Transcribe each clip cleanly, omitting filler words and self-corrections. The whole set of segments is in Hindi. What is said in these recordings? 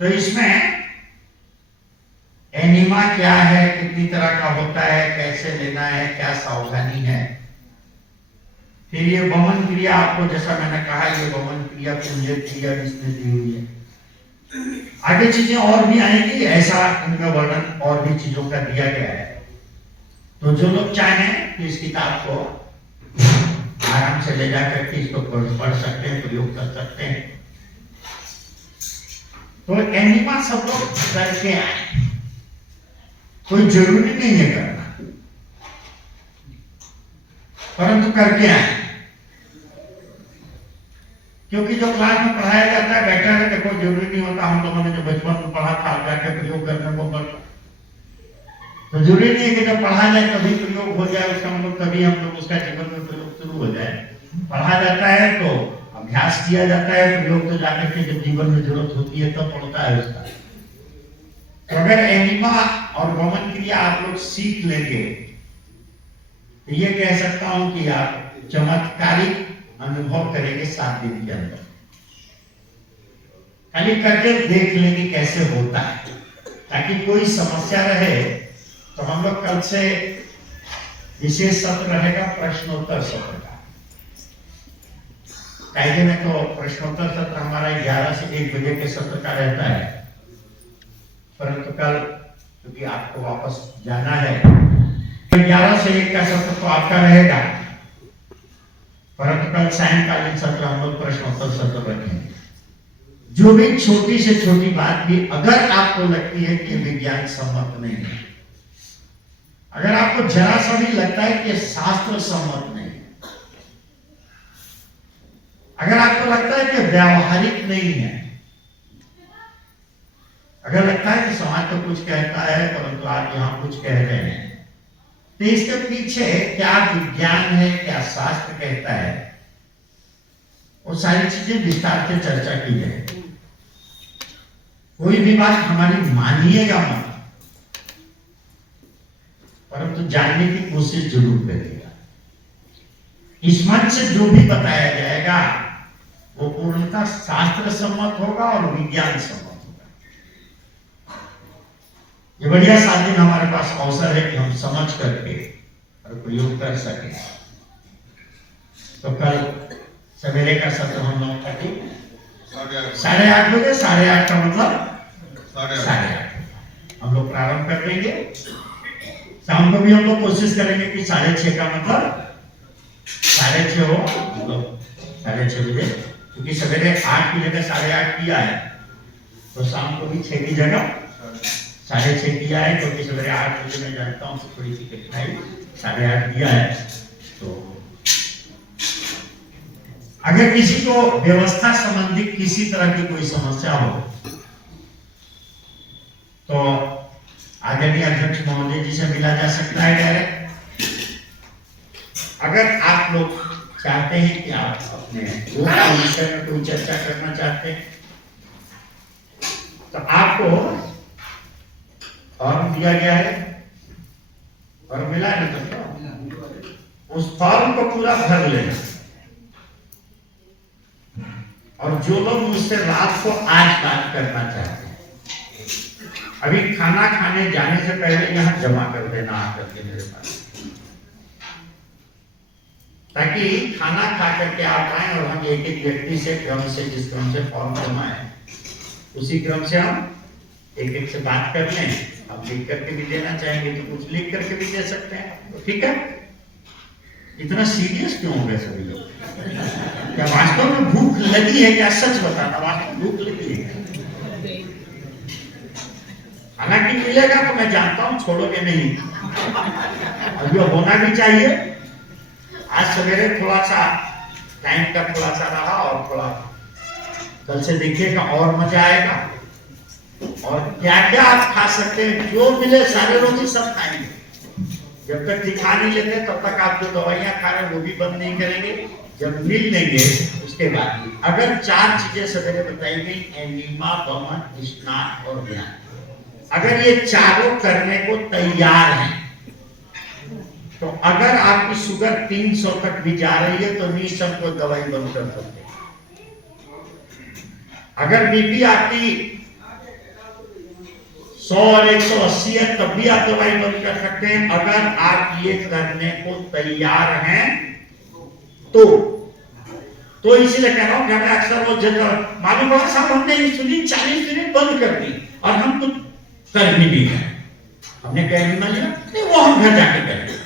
तो इसमें एनीमा क्या है, कितनी तरह का होता है, कैसे लेना है, क्या सावधानी है। फिर ये वमन क्रिया, आपको जैसा मैंने कहा, ये वमन क्रिया पुंज क्रिया इसमें दी हुई है। आगे चीजें और भी आएंगी, ऐसा इनमें वर्णन और भी चीजों का दिया गया है। तो जो लोग चाहें कि इस किताब को आराम से ले जाकर के इसको पढ़ सकते हैं, प्रयोग कर सकते हैं। तो एनीमा सब लोग करके आए, कोई जरूरी नहीं है करना, परंतु करके आए। क्योंकि जो क्लास में पढ़ाया जाता है बेटर है, देखो जरूरी नहीं होता। हम लोगों ने जो बचपन में पढ़ा था जाके प्रयोग करने को पड़ता, तो जरूरी नहीं है कि जब पढ़ा जाए तभी प्रयोग हो जाए उसका, मतलब तभी हम लोग उसका जीवन में प्रयोग शुरू हो जाए। पढ़ा जाता है तो अभ्यास किया जाता है, प्रयोग तो जाकर के जब जीवन में जरूरत होती है तब पड़ता है उसका। तो अगर एनीमा और वमन क्रिया आप लोग सीख लेंगे तो ये कह सकता हूं कि आप चमत्कारिक अनुभव करेंगे 7 दिन के अंदर। खाली करके देख लेंगे कैसे होता है, ताकि कोई समस्या रहे तो हम लोग कल से विशेष सत्र रहेगा प्रश्नोत्तर सत्र का। कायदे में तो प्रश्नोत्तर सत्र हमारा 11 से 1 बजे के सत्र का रहता है, परंतु कल क्योंकि आपको वापस जाना है, 11 से 1 का सत्र तो आपका रहेगा, परंतु कल सायंकालीन सत्र हम लोग प्रश्नोत्तर सत्र रखेंगे। जो भी छोटी से छोटी बात भी अगर आपको लगती है कि विज्ञान सम्मत नहीं है, अगर आपको जरा सा भी लगता है कि शास्त्र सम्मत नहीं है, अगर आपको लगता है कि व्यावहारिक नहीं है, अगर लगता है कि समाज तो कुछ कहता है परंतु आप यहां कुछ कह रहे हैं, तो इसके पीछे क्या विज्ञान है, क्या शास्त्र कहता है, वो सारी चीजें विस्तार से चर्चा की जाए। कोई भी बात हमारी मानिएगा मत, परंतु जानने की कोशिश जरूर करिएगा। इस मंच से जो भी बताया जाएगा वो पूर्णतः शास्त्र सम्मत होगा और विज्ञान सम्मत होगा। ये बढ़िया 7 दिन हमारे पास अवसर है कि हम समझ करके और प्रयोग कर सके। तो कल सवेरे का सत्र हम लोग का 8:30 बजे, 8:30 का मतलब 8:30 हम लोग प्रारंभ कर देंगे। शाम को भी हम लोग कोशिश करेंगे कि 6:30 का मतलब 6:30 हो, मतलब 6:30 बजे, क्योंकि सवेरे 8 की जगह 8:30 किया है, तो शाम को भी 6 की जगह 6:30 किया है, क्योंकि सवेरे 8 बजे मैं जानता हूँ तो थोड़ी सी कठिनाई 8:30 किया है। तो अगर किसी को व्यवस्था संबंधी किसी तरह की कोई समस्या हो तो आदरणीय अध्यक्ष महोदय जी से मिला जा सकता है डायरेक्ट। अगर आप लोग चाहते हैं कि आप अपने विषय में कोई चर्चा करना चाहते हैं तो आपको फॉर्म दिया गया है और मिला है तो उस फॉर्म को पूरा भर लेना। और जो लोग मुझसे रात को आज बात करना चाहते हैं, अभी खाना खाने जाने से पहले यहाँ जमा कर देना आकर के मेरे पास, ताकि खाना खा करके आप आए और हम एक एक व्यक्ति से क्रम से, जिस क्रम से फॉर्म जमाए उसी क्रम से हम एक एक से बात कर लें। आप लिख करके भी देना चाहेंगे तो कुछ लिख करके भी दे सकते हैं, ठीक है। इतना सीरियस क्यों हो गए सभी लोग? क्या वास्तव में भूख लगी है? क्या सच बताना, वास्तव में भूख लगी है? हालांकि मिलेगा तो मैं जानता हूं छोड़ोगे नहीं, और ये होना भी चाहिए। आज सवेरे थोड़ा सा टाइम का थोड़ा सा रहा और थोड़ा कल से देखिएगा और मजा आएगा। और क्या क्या आप खा सकते हैं, जो मिले सारे रोज ही सब खाएंगे। जब तक दिखा नहीं लेते तब तक आप जो दवाइयां खा रहे हैं वो भी बंद नहीं करेंगे। जब मिल लेंगे उसके बाद भी अगर 4 चीजें सवेरे बताई गई, एनीमा, वमन, स्नान और ध्यान, अगर ये चारों करने को तैयार हैं तो अगर आपकी शुगर 300 तक भी जा रही है तो निःसंकोच को दवाई बंद कर सकते हैं। अगर बीपी आपकी 100 और 180 है तब भी आप दवाई बंद कर सकते हैं अगर आप ये करने को तैयार हैं तो इसीलिए कह रहा हूं कि हमें अक्सर वो जनरल मालूम पड़ा साहब हमने इंसुलिन 40 मिनट बंद कर दी और हम कुछ कर भी नहीं गए। हमने कह भी लिया नहीं वो हम घर जाके करेंगे।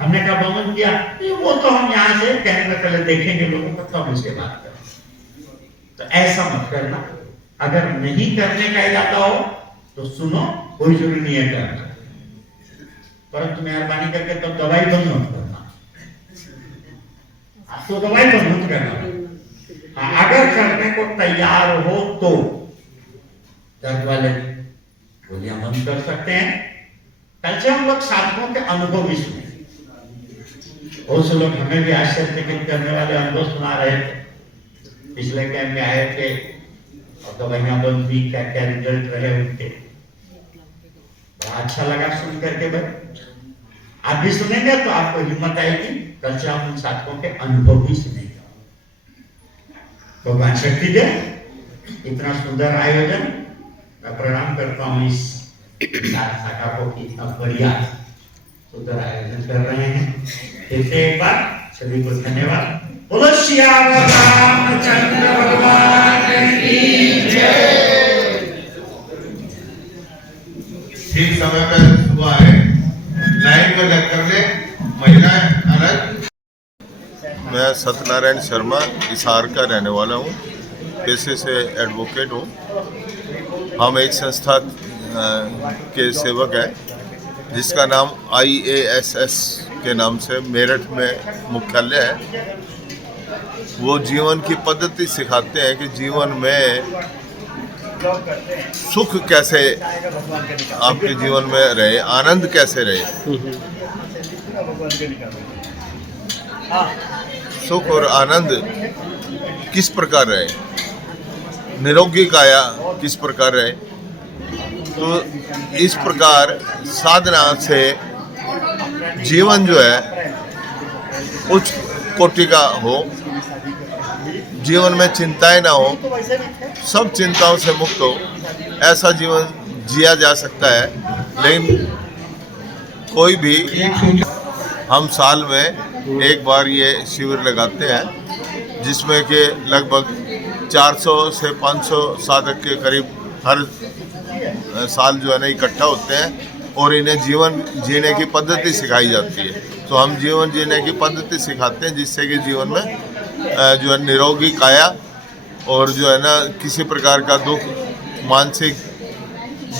हमने कहा बंद किया नहीं वो तो हम यहाँ से कहने में पहले देखेंगे लोगों को तब उसके बाद करेंगे। तो ऐसा मत करना। अगर नहीं करने का इरादा हो तो सुनो कोई जरूरी नहीं है करना, परंतु मेहरबानी करके तब दवाई बंद मत करना। तो दवाई बंद मत करना। अगर करने को तैयार हो तो दर्द वाले गोलियां बंद कर सकते हैं। कल से हम लोग साधकों के अनुभव भी सुने। बहुत से लोग हमें भी आश्चर्यचकित करने वाले अनुभव सुना रहे थे। पिछले कैंप में आए थे और दवाइयां बंद हुई, क्या क्या रिजल्ट रहे उनके, बड़ा अच्छा लगा सुन करके। भाई आप भी सुनेंगे तो आपको हिम्मत आएगी। कल से आप उन साधकों के अनुभव भी सुनेंगे। भगवान शक्ति दे इतना सुंदर आयोजन। मैं प्रणाम करता हूँ इस शाखा को कि इतना बढ़िया सुंदर आयोजन कर रहे हैं। फिर से एक बार सभी को धन्यवाद। बोलो श्याम रामचंद्र भगवान की जय। ठीक समय पर सुबह है, लाइन में लग कर ले महिलाएं अलग। मैं सत्यनारायण शर्मा हिसार का रहने वाला हूँ, पेशे से एडवोकेट हूँ। हम एक संस्था के सेवक हैं जिसका नाम IASS के नाम से मेरठ में मुख्यालय है। वो जीवन की पद्धति सिखाते हैं कि जीवन में सुख कैसे आपके जीवन में रहे, आनंद कैसे रहे। सुख और आनंद किस प्रकार रहे, निरोगी काया किस प्रकार रहे। तो इस प्रकार साधना से जीवन जो है उच्च कोटि का हो, जीवन में चिंताएं ना हो, सब चिंताओं से मुक्त हो, ऐसा जीवन जिया जा सकता है। लेकिन कोई भी हम साल में एक बार ये शिविर लगाते हैं जिसमें कि लगभग 400 से 500 साधक के करीब हर साल जो है ना इकट्ठा होते हैं और इन्हें जीवन जीने की पद्धति सिखाई जाती है। तो हम जीवन जीने की पद्धति सिखाते हैं जिससे कि जीवन में जो है निरोगी काया और जो है ना किसी प्रकार का दुख, मानसिक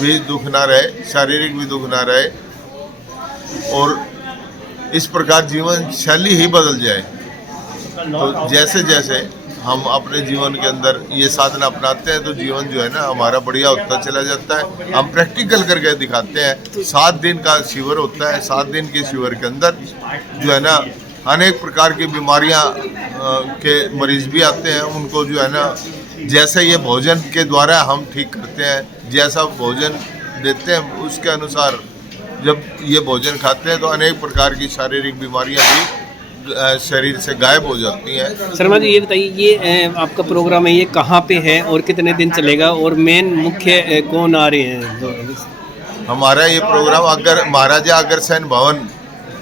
भी दुख ना रहे, शारीरिक भी दुख ना रहे और इस प्रकार जीवन शैली ही बदल जाए। तो जैसे जैसे हम अपने जीवन के अंदर ये साधना अपनाते हैं तो जीवन जो है ना हमारा बढ़िया होता चला जाता है। हम प्रैक्टिकल करके दिखाते हैं। 7 दिन का शिविर होता है। 7 दिन के शिविर के अंदर जो है ना अनेक प्रकार की बीमारियां के मरीज भी आते हैं। उनको जो है ना जैसे ये भोजन के द्वारा हम ठीक करते हैं, जैसा भोजन देते हैं उसके अनुसार जब ये भोजन खाते हैं तो अनेक प्रकार की शारीरिक बीमारियां भी शरीर से गायब हो जाती हैं। शर्मा जी ये बताइए, ये आपका प्रोग्राम है, ये कहाँ पे है और कितने दिन चलेगा और मेन मुख्य कौन आ रहे हैं? हमारा ये प्रोग्राम अगर महाराजा अग्रसेन भवन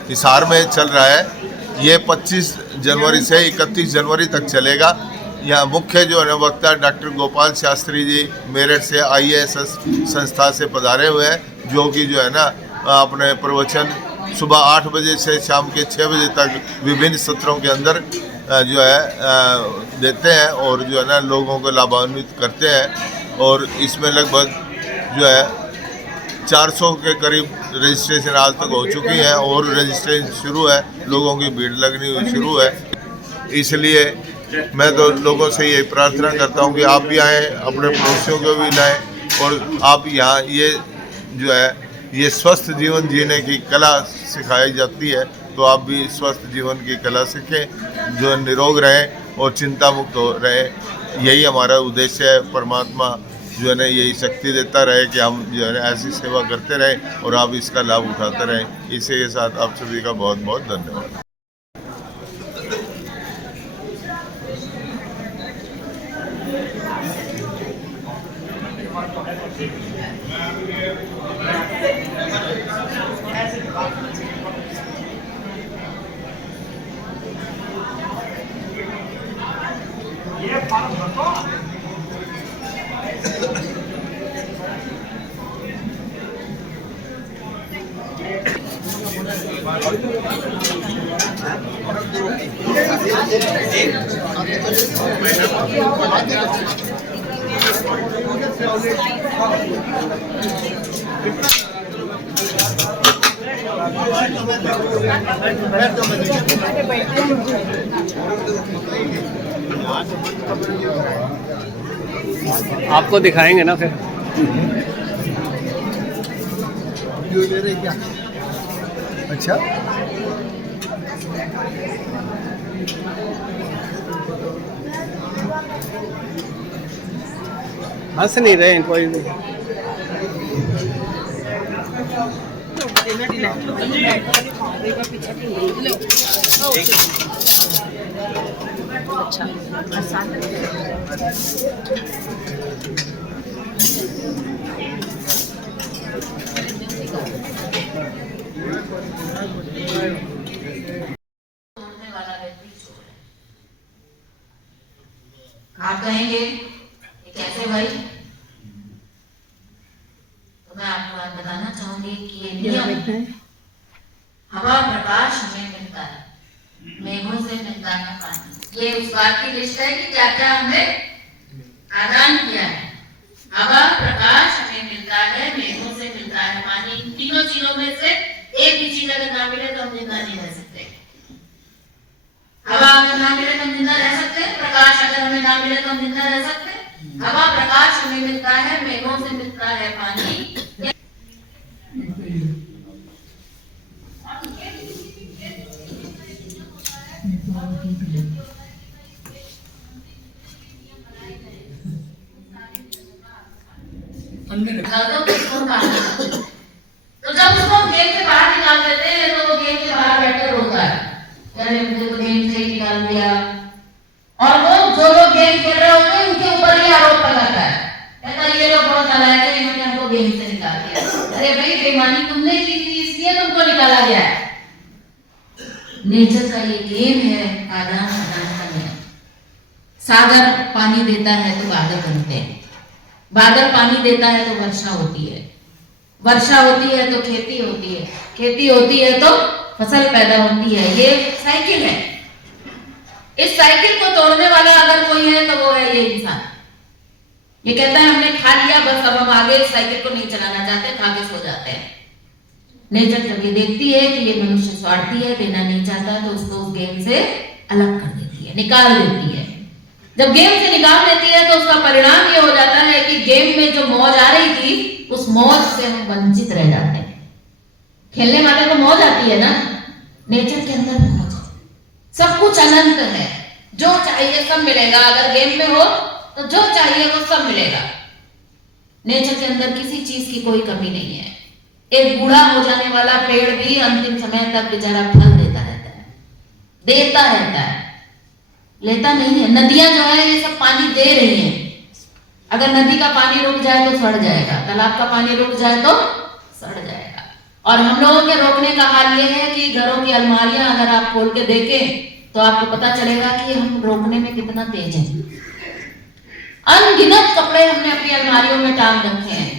हिसार में चल रहा है। ये 25 जनवरी से 31 जनवरी तक चलेगा। यहाँ मुख्य जो है ना वक्ता डॉक्टर गोपाल शास्त्री जी मेरठ से IASS संस्था से पधारे हुए हैं, जो कि जो है ना अपने प्रवचन सुबह 8 बजे से शाम के 6 बजे तक विभिन्न सत्रों के अंदर जो है देते हैं और जो है ना लोगों को लाभान्वित करते हैं। और इसमें लगभग जो है 400 के करीब रजिस्ट्रेशन आज तक हो चुकी है और रजिस्ट्रेशन शुरू है, लोगों की भीड़ लगनी हुई शुरू है। इसलिए मैं तो लोगों से ये प्रार्थना करता हूँ कि आप भी आएँ, अपने पड़ोसियों को भी लाएँ और आप यहाँ ये जो है ये स्वस्थ जीवन जीने की कला सिखाई जाती है। तो आप भी स्वस्थ जीवन की कला सीखें, जो निरोग रहें और चिंता मुक्त हो रहें। यही हमारा उद्देश्य है। परमात्मा जो है ना यही शक्ति देता रहे कि हम जो है ना ऐसी सेवा करते रहें और आप इसका लाभ उठाते रहें। इसी के साथ आप सभी का बहुत बहुत धन्यवाद। आपको दिखाएंगे ना फिर। अच्छा हंस नहीं रहे हैं कोई भी। आप कहेंगे ये कैसे भाई, तो मैं आपको बात बताना चाहूंगी कि ये नियम हवा प्रकाश हमें मिलता है, मेघों से मिलता है पानी। ये उस बात की लिस्ट है कि क्या क्या हमने आदान किया है। हवा प्रकाश हमें मिलता है, मेघों से मिलता है पानी। इन तीनों चीजों में से एक भी चीज अगर ना मिले तो हम जिंदा नहीं रह सकते। हवा अगर ना मिले तो हम जिंदा रह सकते हैं, प्रकाश अगर हमें ना मिले तो हम जिंदा रह सकते हैं। हवा प्रकाश हमें मिलता है, मेघों से मिलता है पानी। तो जब उसको गेम से बाहर निकाल देते हैं तो वो गेम से बाहर बैठकर रोता है, अरे मुझे तो गेम से ही निकाल दिया। और वो जो लोग गेम खेल रहे होते हैं उनके ऊपर ही आरोप लगाता है, कहता है ये लोग बहुत नालायक है, इन्होंने हमको गेम से निकाल दिया। अरे भाई बेईमानी तुमने की थी इसलिए तुमको निकाला गया है। नेचर का ये गेम है, आदान प्रदान का नियम। सागर पानी देता है तो बादल बनते हैं, बादल पानी देता है तो वर्षा होती है, वर्षा होती है तो खेती होती है, खेती होती है तो फसल पैदा होती है। ये साइकिल है। इस साइकिल को तोड़ने वाला अगर कोई है तो वो है ये इंसान। ये कहता है हमने खा लिया बस, अब हम आगे इस साइकिल को नहीं चलाना चाहते, खा के सो जाते हैं। नेचर जब ये देखती है कि ये मनुष्य स्वार्थी है, देना नहीं चाहता, तो उसको उस गेम से अलग कर देती है, निकाल देती है। जब गेम से निकाल देती है तो उसका परिणाम ये हो जाता है कि गेम में जो मौज आ रही थी उस मौज से हम वंचित रह जाते हैं। खेलने वाले को मौज आती है ना, नेचर के अंदर मौज है, सब कुछ अनंत है, जो चाहिए सब मिलेगा। अगर गेम में हो तो जो चाहिए वो सब मिलेगा। नेचर के अंदर किसी चीज की कोई कमी नहीं है। एक बूढ़ा हो जाने वाला पेड़ भी अंतिम समय तक बेचारा फल देता रहता है, देता रहता है, लेता नहीं है। नदियां जो है ये सब पानी दे रही हैं। अगर नदी का पानी रुक जाए तो सड़ जाएगा, तालाब का पानी रुक जाए तो सड़ जाएगा। और हम लोगों के रोकने का हाल ये है कि घरों की अलमारियां अगर आप खोल के देखें तो आपको पता चलेगा कि हम रोकने में कितना तेज हैं। अनगिनत कपड़े हमने अपनी अलमारियों में टांग रखे हैं।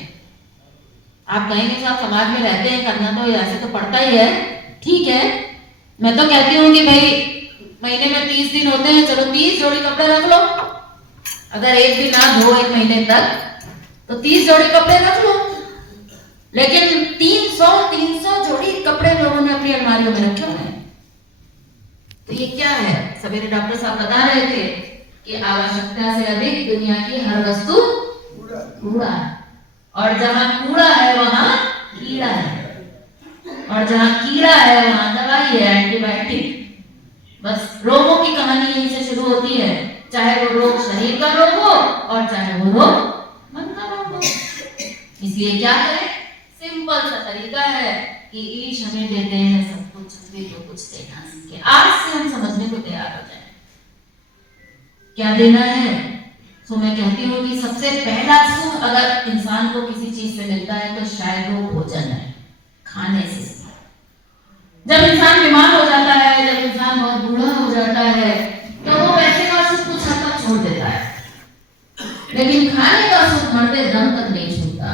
आप कहेंगे साहब समाज में रहते हैं, करना तो ऐसे तो पड़ता ही है। ठीक है, मैं तो कहती हूँ कि भाई महीने में 30 दिन होते हैं, चलो 30 जोड़ी कपड़े रख लो। अगर एक भी ना धो एक महीने तक तो 30 जोड़ी कपड़े रख लो। लेकिन 300 जोड़ी कपड़े लोगों ने अपनी अलमारियों में रखे हुए हैं। तो ये क्या है? सवेरे डॉक्टर साहब बता रहे थे कि आवश्यकता से अधिक दुनिया की हर वस्तु कूड़ा है, और जहां कूड़ा है वहां कीड़ा है, और जहां कीड़ा है वहां दवाई है, एंटीबायोटिक। बस रोगों की कहानी यहीं से शुरू होती है, चाहे वो रोग शरीर का रोग हो और चाहे वो रोग मन का रोग हो। इसलिए क्या करें? सिंपल सा तरीका है कि ईश हमें देते हैं सब कुछ, हमें जो कुछ देना सीखे। आज से हम समझने को तैयार हो जाए क्या देना है। तो मैं कहती हूँ कि सबसे पहला सुख अगर इंसान को किसी चीज से मिलता है तो शायद वो भोजन है, खाने से। जब इंसान बीमार हो जाता है, जब इंसान बहुत बूढ़ा हो जाता है, तो वो पैसे का सुख कुछ हद तक छोड़ देता है, लेकिन खाने का सुख मरते दम तक नहीं छूटता।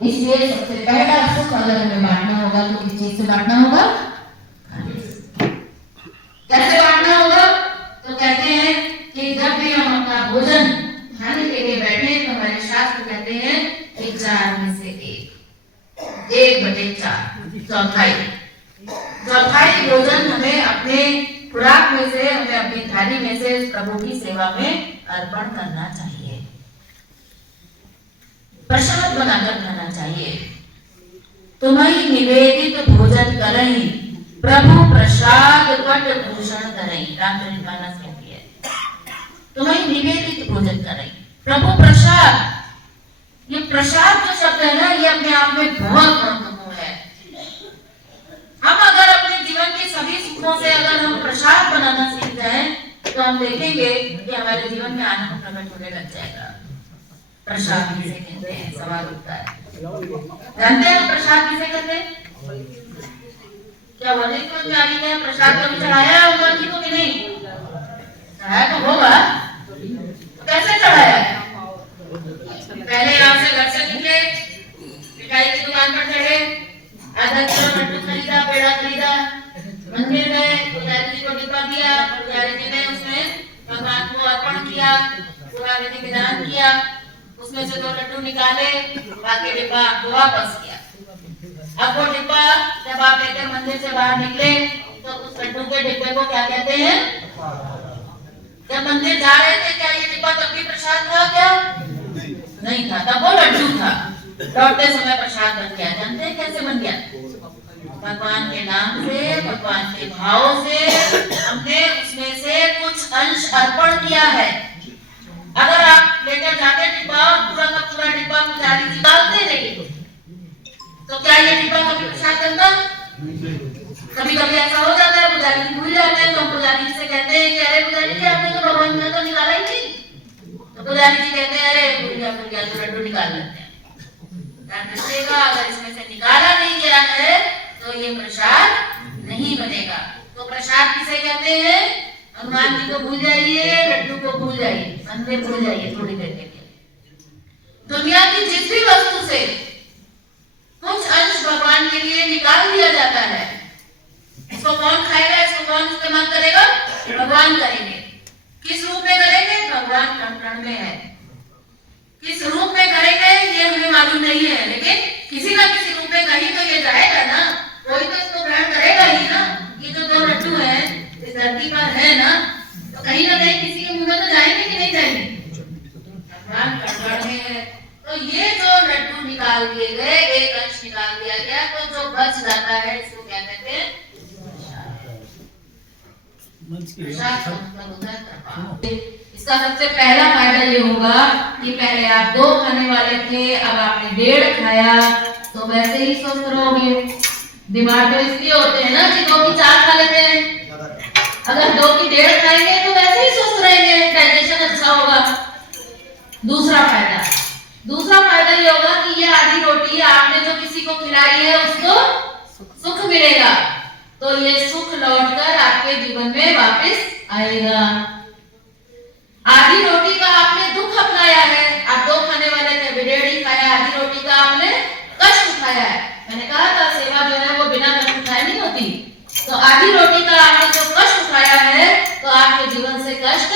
इसलिए सबसे पहला सुख अगर हमें बांटना होगा तो किस चीज से बांटना होगा? खाने से। कैसे बांटना होगा? तो कहते हैं कि जब भी हम अपना भोजन खाने के लिए बैठे तो हमारे शास्त्र कहते हैं कि 4 में से 1/4, चौथाई भोजन हमें अपने खुराक में से, हमें अपनी थाली में से प्रभु की सेवा में अर्पण करना चाहिए, प्रसाद बनाकर खाना चाहिए। तुम्हें निवेदित भोजन करही, प्रभु प्रसाद पट भूषण करही, रामचरितमानस कहती है। तुम्हें निवेदित भोजन करही, प्रभु प्रसाद। ये प्रसाद जो शब्द है ना, ये अपने आप में बहुत महत्वपूर्ण है। हम अगर अपने जीवन के सभी सुखों से अगर हम प्रसाद बनाना सीख जाएं, तो हम देखेंगे कि हमारे जीवन में आनंद प्रकट होने लग जाएगा। प्रसाद किसे कहते हैं? सवाल उठता है। जानते हैं प्रसाद किसे कहते हैं? क्या वरिष्ठ पुजारी ने प्रसाद कभी चढ़ाया है भगवान जी को कि नहीं? चढ़ाया तो होगा, कैसे चढ़ाया है? पहले यहाँ से घर से निकले, मिठाई की दुकान पर चढ़े, आधा किलो लड्डू खरीदा, पेड़ा खरीदा, मंदिर गए, पुजारी जी को डिब्बा दिया, पुजारी जी ने उसमें भगवान को अर्पण किया, पूरा विधि विधान किया, उसमें से 2 लड्डू निकाले, बाकी डिब्बा को वापस किया। अब वो डिब्बा जब आप लेकर मंदिर से बाहर निकले तो उस लड्डू के डिब्बे को क्या कहते हैं? जब मंदिर जा रहे थे, क्या ये डिब्बा तब भी प्रसाद था क्या? नहीं था, तब वो लड्डू था। लौटते समय प्रसाद बन गया। जानते हैं कैसे बन गया? भगवान के नाम से, भगवान के भाव से हमने उसमें से कुछ अंश अर्पण किया है। अगर आप लेकर जाते डिब्बा और पूरा का पूरा डिब्बा पुजारी जी डालते नहीं, तो क्या ये डिब्बा कभी प्रसाद बनता? कभी कभी ऐसा हो जाता है, पुजारी जी भूल जाते हैं, तो पुजारी जी से कहते हैं कि अरे पुजारी जी, आपने तो भगवान ने तो निकाला ही नहीं। तो पुजारी जी कहते हैं अरे भूल गया तो लड्डू निकाल लेते हैं। अगर इसमें से निकाला नहीं गया है तो ये प्रसाद नहीं बनेगा। तो प्रसाद किसे कहते हैं? हनुमान जी को भूल जाइए, लड्डू को भूल जाइए, मंदिर भूल जाइए थोड़ी देर के लिए। दुनिया की जिस भी वस्तु से कुछ अंश भगवान के लिए निकाल दिया जाता है, इसको कौन खाएगा, इसको कौन इस्तेमाल करेगा? भगवान करेंगे। किस रूप में करेंगे? भगवान कण में है। किस रूप में करेंगे ये हमें मालूम नहीं है, लेकिन किसी ना किसी रूप में कहीं तो ये जाएगा ना, कोई तो इसको ग्रहण करेगा ही ना। ये जो 2 लड्डू है इस धरती पर है ना, तो कहीं ना कहीं किसी के मुंह में तो जाएंगे कि नहीं जाएंगे? भगवान कण में है। तो ये जो लड्डू निकाल दिए गए, एक अंश निकाल दिया गया, तो जो बच जाता है इसको क्या कहते हैं? इसका सबसे पहला फायदा ये होगा कि पहले आप 2 खाने वाले थे, अब आपने 1.5 खाया, तो वैसे ही स्वस्थ रहोगे। बीमार तो इसलिए होते हैं ना कि 2 की 4 खा लेते हैं। अगर 2 की 1.5 खाएंगे तो वैसे ही स्वस्थ रहेंगे, डाइजेशन अच्छा होगा। दूसरा फायदा ये होगा कि ये आधी रोटी आपने जो किसी को खिलाई है उसको सुख मिलेगा, तो ये सुख लौटकर आपके जीवन में वापस आएगा। आधी रोटी का आपने दुख अपनाया है, आप 2 खाने वाले थे, 1.5 ही खाया, आधी रोटी का आपने कष्ट उठाया है। मैंने कहा था सेवा जो है वो बिना कष्ट उठाए नहीं होती। तो आधी रोटी का आपने जो कष्ट उठाया है, तो आपके जीवन से कष्ट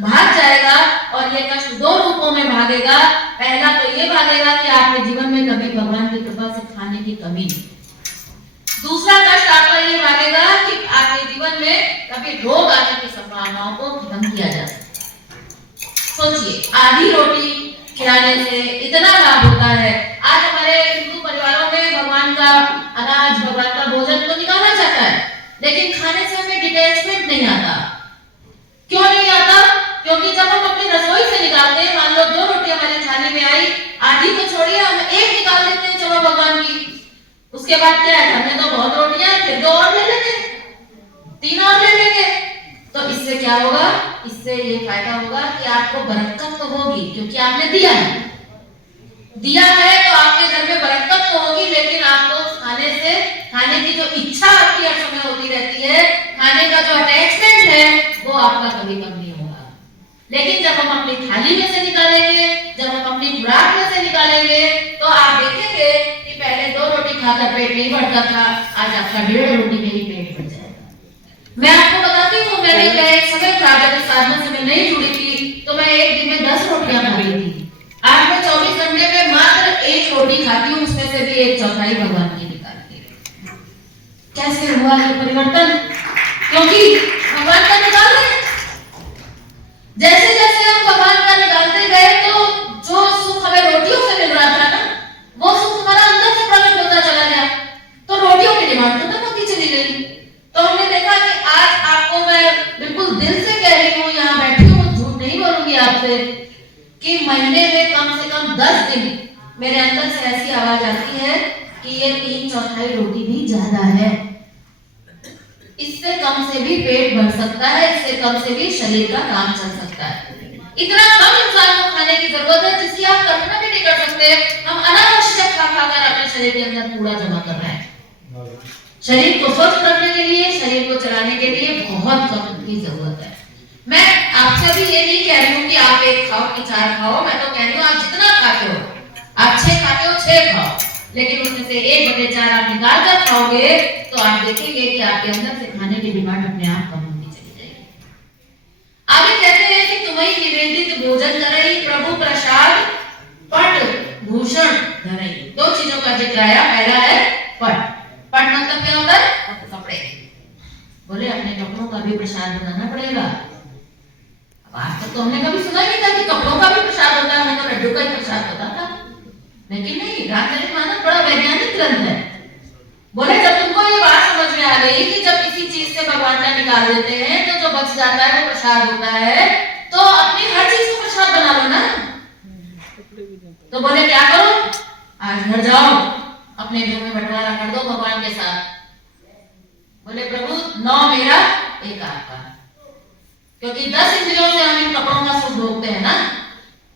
भाग जाएगा, और ये कष्ट 2 रूपों में भागेगा। पहला तो ये भागेगा कि आपके जीवन में कभी भगवान की कृपा से खाने की कमी नहीं। दूसरा कष्ट आपका ये भागेगा कि आपके जीवन में कभी रोग आने की संभावनाओं को खत्म किया जा सकता है। सोचिए, आधी रोटी खिलाने से इतना लाभ होता है। आज हमारे हिंदू परिवारों में भगवान का अनाज, भगवान का भोजन तो निकाला जाता है, लेकिन खाने से हमें डिटैचमेंट नहीं आता। क्यों नहीं आता? क्योंकि जब हम अपनी रसोई से निकालते हैं, मान लो 2 रोटी हमारी थाली में आई, आधी तो छोड़िए, हम 1 निकाल लेते हैं, चलो भगवान की। उसके बाद क्या है, हमने तो बहुत रोटियां, फिर 2 और ले लेंगे, 3 और ले लेंगे। तो इससे क्या होगा, इससे ये फायदा होगा कि आपको बरकत तो होगी, क्योंकि आपने दिया है तो आपके घर में बरकत तो होगी, लेकिन आपको खाने की जो इच्छा आपकी हर समय होती रहती है, खाने का जो अटैचमेंट है वो आपका कभी कम नहीं होगा। लेकिन जब हम अपनी थाली में से निकालेंगे, जब हम अपनी खुराक में से निकालेंगे, तो आप देखेंगे कि पहले 2 रोटी खाकर पेट नहीं भरता था, आज आपका 1.5 रोटी में ही पेट भर जाएगा। मैं आपको बताती हूँ, मैंने एक समय था जब साधना से मैं नहीं जुड़ी थी, तो मैं एक दिन में 10 रोटियां खा रही थी। आज मैं 24 घंटे में मात्र 1 रोटी खाती हूँ, उसमें से भी 1/4 भगवान की निकालती हूँ। कैसे हुआ ये परिवर्तन? क्योंकि भगवान का निकाल रहे हैं। जैसे जैसे हम भगवान का निकालते गए, तो जो सुख हमें रोटियों से मिल रहा था ना, वो सुख हमारा अंदर से प्रकट होता चला गया, तो रोटियों की डिमांड खत्म होती चली गई। तो हमने देखा कि आज आपको मैं बिल्कुल दिल से कह रही हूँ, यहाँ बैठी हूँ, झूठ नहीं बोलूंगी आपसे, कि महीने में कम से कम 10 दिन मेरे अंदर से ऐसी आवाज आती है कि ये 3/4 रोटी भी ज्यादा है, इससे कम से भी पेट भर सकता है, इससे कम से भी शरीर का काम चल सकता है। इतना कम इंसान को खाने की जरूरत है जिसकी आप कल्पना भी नहीं कर सकते। हम अनावश्यक खा खाकर अपने शरीर के अंदर कूड़ा जमा कर रहे हैं। शरीर को स्वस्थ रखने के लिए, शरीर को चलाने के लिए बहुत वक्त की जरूरत है। मैं आपसे भी ये नहीं कह रही हूँ कि आप 1 खाओ कि 4 खाओ, मैं तो कह रही हूँ आप जितना खाते हो, आप 6 खाते हो 6 खाओ, लेकिन उसमें से 1/4 आप निकाल कर खाओगे, तो आप देखेंगे कि आपके अंदर से खाने की डिमांड अपने आप कम होती चली जाएगी। आगे कहते हैं कि तुम्हें निवेदित भोजन करई, प्रभु प्रसाद पट भूषण धरई। 2 चीजों का जिक्र आया। पहला है पट। पट मतलब क्या होता है? कपड़े। बोले अपने कपड़ों का भी प्रसाद बनाना पड़ेगा। आज तक तो हमने कभी सुना नहीं था कि कपड़ों का भी प्रसाद होता है, हमें तो लड्डू का ही प्रसाद होता था। लेकिन नहीं, रामचरितमानस बड़ा वैज्ञानिक ग्रंथ है। बोले जब तुमको ये बात समझ में आ गई कि जब किसी चीज से भगवान का निकाल देते हैं तो जो बच जाता है वो प्रसाद होता है, तो अपनी हर चीज को प्रसाद बना लो ना। तो बोले क्या करो, आज घर जाओ, अपने घर में बंटवारा कर दो भगवान के साथ। बोले प्रभु 9 मेरा 1 आपका, क्योंकि 10 इंद्रियों से हम इन कपड़ों का सुख भोगते हैं ना।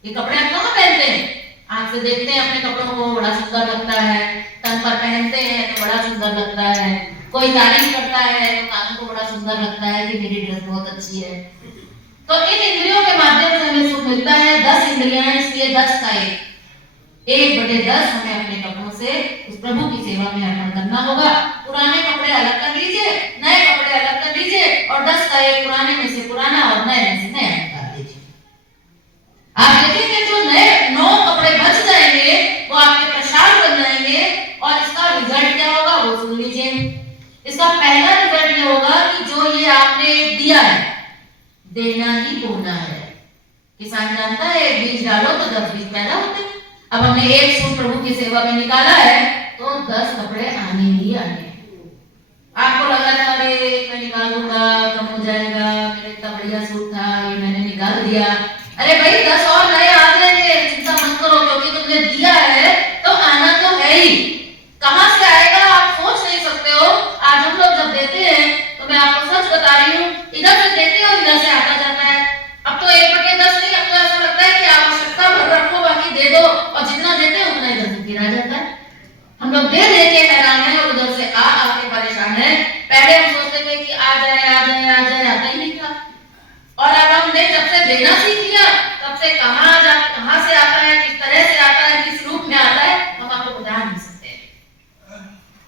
ये कपड़े हम कहाँ पहनते हैं? आंख से देखते हैं अपने कपड़ों को, बड़ा सुंदर लगता है, तन पर पहनते हैं तो बड़ा सुंदर लगता है, कोई तारीफ करता है तो कानों को बड़ा सुंदर लगता है कि मेरी ड्रेस बहुत अच्छी है। तो इन इंद्रियों के माध्यम से हमें सुख मिलता है। 10 इंद्रियां हैं, इसलिए 10 का 1/10 हमें अपने कपड़ों से उस प्रभु की सेवा में अर्पण करना होगा। पुराने कपड़े अलग कर लीजिए, नए कपड़े अलग कर लीजिए, और 10 का 1 पुराने में से पुराना और नए में से नया निकाल दीजिए। आप देखेंगे जो नए 9 कपड़े बच जाएंगे वो आपके प्रसाद बन जाएंगे। और इसका रिजल्ट क्या होगा वो सुन लीजिए। इसका पहला रिजल्ट ये होगा कि जो ये आपने दिया है, देना ही बोना है। किसान जानता है एक बीज डालो तो 10 बीज पैदा होते हैं। अब हमने 1 सूट प्रभु की सेवा में निकाला है तो 10 कपड़े आने ही आने। आपको लग रहा था अरे मैं निकाल दूंगा, कम हो जाएगा, मेरा इतना बढ़िया सूट था, ये मैंने निकाल दिया। अरे भाई 10 और नए आ जाएंगे, चिंता मत करो, क्योंकि तुमने दिया है तो आना तो है ही। कहां से आएगा आप सोच नहीं सकते हो। आज हम लोग जब देते हैं तो मैं आपको सच बता रही हूँ, इधर से देते हो इधर से आता जाता है। अब तो 1/10 नहीं, अब तो ऐसा लगता है कि आवश्यकता भर रखो, बाकी दे दो, और जितना देते हैं उतना इधर से गिरा जाता है। हम लोग दे के हैरान है और उधर से आके परेशान है। पहले हम सोचते थे कि आ जाए आ जाए आ जाए, आता ही नहीं था। और अब हमने जब से देना सीख लिया तब से कहां से आता है, किस तरह से आता है, किस रूप में आता है, हम आपको बता नहीं सकते।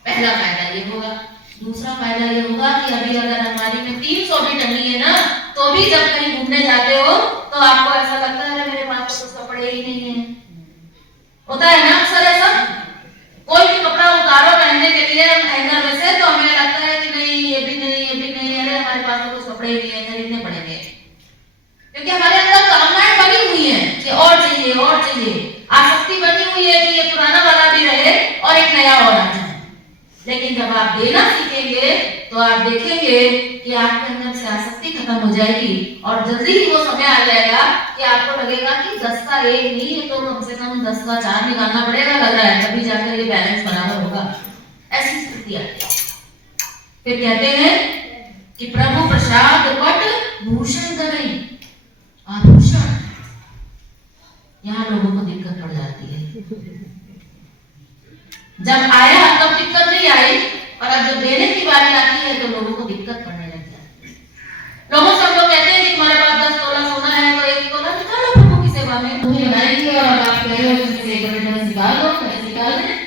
पहला फायदा ये होगा। दूसरा फायदा ये होगा कि अभी अगर हमारी में 300 भी टंगी है ना, तो भी जब कहीं घूमने जाते हो तो आपको ऐसा लगता है मेरे पास तो कुछ कपड़े ही नहीं है। होता है ना अक्सर ऐसा। कोई भी कपड़ा उतारो पहनने के लिए हैंगर में से, तो हमें लगता है कि नहीं ये भी नहीं, ये भी नहीं, अरे हमारे पास तो कुछ कपड़े ही नहीं है, खरीदने पड़ेंगे। क्योंकि हमारे अंदर कामनाएं बनी हुई हैं कि और चाहिए और चाहिए, आसक्ति बनी हुई है कि ये पुराना वाला भी रहे और एक नया और आ जाए। लेकिन जब आप देना सीखेंगे तो आप देखेंगे कि आपके अंदर से आसक्ति खत्म हो जाएगी और जल्दी ही वो समय आ जाएगा कि आपको लगेगा कि 10 का 1 नहीं है तो कम से कम 10 का 4 निकालना पड़ेगा, लग रहा है, तभी जाकर ये बैलेंस बराबर होगा। ऐसी स्थिति आती है। फिर कहते हैं कि प्रभु प्रसाद पट भूषण करई, आभूषण। यहाँ लोगों को दिक्कत पड़ जाती है। जब आया तब दिक्कत नहीं आई, और अब जब देने की बारी आती है तो लोगों को दिक्कत पड़ने लग जाती है। लोगों से हम लोग कहते हैं कि तुम्हारे पास 10 तोला सोना है तो 1 तोला निकालो प्रभु की सेवा में, तुम्हें लगाएंगे, और आप कह रहे हो निकाल दो, निकाल दें।